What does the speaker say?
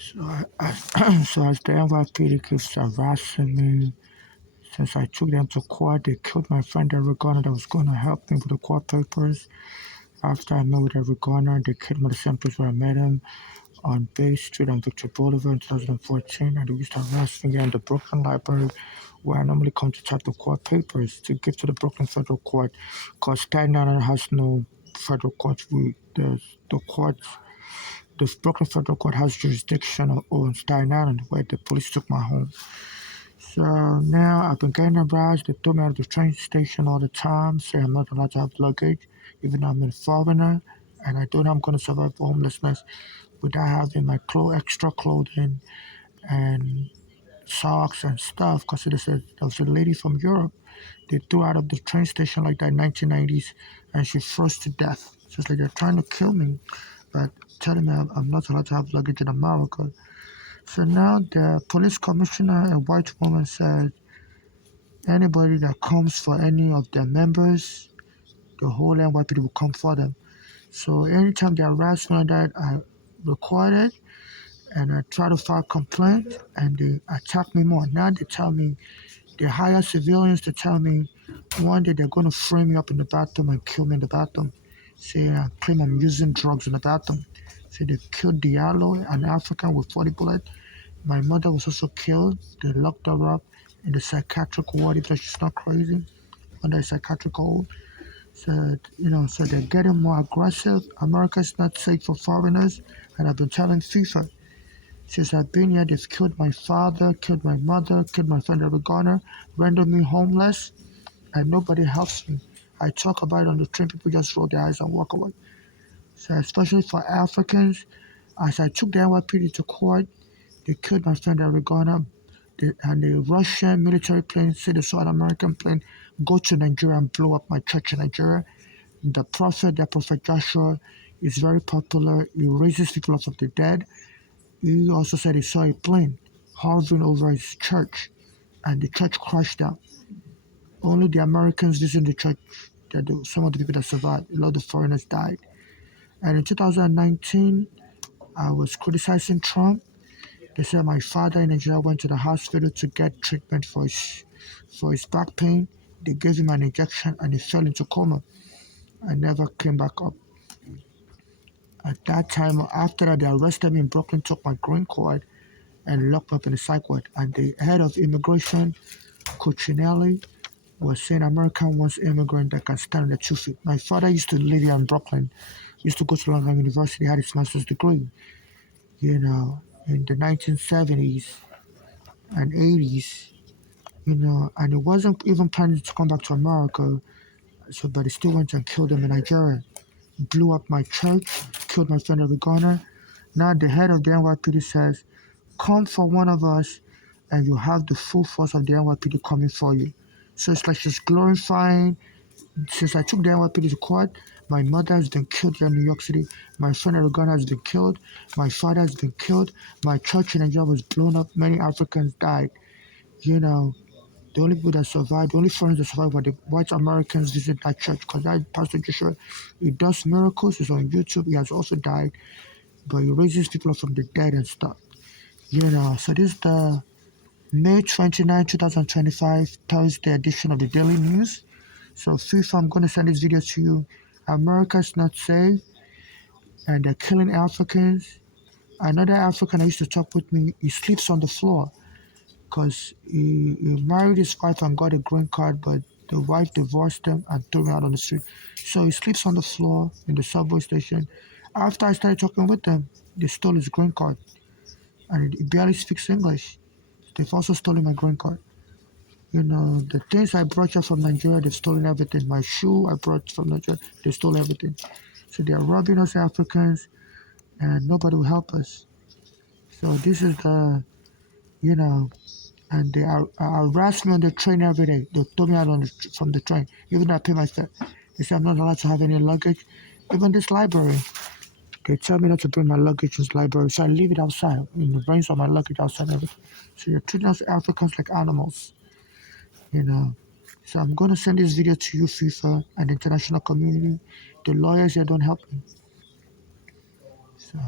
So as the NYPD keeps harassing me, since I took them to court, they killed my friend Eric Garner that was going to help me with the court papers. After I met with Eric Garner, they killed me at the same place where I met him on Bay Street and Victor Boulevard in 2014. And they used to harass me in the Brooklyn Library where I normally come to type the court papers to give to the Brooklyn Federal Court because Staten Island has no federal court. The courts the Brooklyn Federal Court has jurisdiction on Staten Island, where the police took my home. So now I've been getting harassed. They throw me out of the train station all the time, say I'm not allowed to have luggage, even though I'm a foreigner, and I don't know I'm going to survive homelessness without having my extra clothing and socks and stuff. Because there was a lady from Europe they threw out of the train station like that in 1990s, and she froze to death. So it's like they're trying to kill me, but telling me I'm not allowed to have luggage in America. So now the police commissioner, a white woman, said anybody that comes for any of their members, the whole NYPD will come for them. So anytime they harass me like that, I record it and I try to file a complaint and they attack me more. Now they tell me, they hire civilians to tell me one day they're going to frame me up in the bathroom and kill me in the bathroom. Say I claim I'm using drugs in the bathroom. Say they killed Diallo, an African with 40 bullets. My mother was also killed. They locked her up in the psychiatric ward because she's not crazy under a psychiatric hold. So they're getting more aggressive. America's not safe for foreigners. And I've been telling FIFA, since I've been here, they've killed my father, killed my mother, killed my friend Eric Garner, rendered me homeless, and nobody helps me. I talk about it on the train, people just roll their eyes and walk away. So especially for Africans, as I took the NYPD to court, they killed my friend Eric Garner, and the Russian military plane said they saw an American plane go to Nigeria and blow up my church in Nigeria. The prophet Joshua, is very popular. He raises people up from the dead. He also said he saw a plane hovering over his church, and the church crashed down. Only the Americans visiting the church, some of the people that survived, a lot of the foreigners died. And in 2019, I was criticizing Trump. They said my father in Nigeria went to the hospital to get treatment for his back pain. They gave him an injection and he fell into coma and never came back up. At that time, after that, they arrested me in Brooklyn, took my green card, and locked me up in the psych ward. And the head of immigration, Cuccinelli, was saying America wants immigrant that can stand on their 2 feet. My father used to live here in Brooklyn. He used to go to Long Island University, had his master's degree, in the 1970s and 80s, and he wasn't even planning to come back to America, but he still went and killed him in Nigeria. Blew up my church, killed my friend Eric Garner. Now the head of the NYPD says, come for one of us and you have the full force of the NYPD coming for you. So it's like she's glorifying. Since I took the NYPD to court, my mother has been killed here in New York City. My friend Eric Garner has been killed. My father has been killed. My church in Nigeria was blown up. Many Africans died. The only people that survived, the only foreigners that survived were the white Americans visit that church because that Pastor Joshua, he does miracles. He's on YouTube. He has also died, but he raises people up from the dead and stuff. So this is the May 29, 2025, Thursday edition of the Daily News. So FIFA, I'm going to send this video to you. America's not safe, and they're killing Africans. Another African I used to talk with me, he sleeps on the floor because he married his wife and got a green card, but the wife divorced him and threw him out on the street. So he sleeps on the floor in the subway station. After I started talking with him, they stole his green card, and he barely speaks English. They've also stolen my green card. The things I brought here from Nigeria, they've stolen everything. My shoe I brought from Nigeria, they stole everything. So they are robbing us Africans, and nobody will help us. So this is and they harass me on the train every day. They throw me out from the train, even though I pay my fare. They say I'm not allowed to have any luggage. Even this library, they tell me not to bring my luggage to this library, so I leave it outside. Brings all my luggage outside. Everything. So you're treating us Africans like animals. So I'm going to send this video to you, FIFA, and the international community. The lawyers here don't help me. So.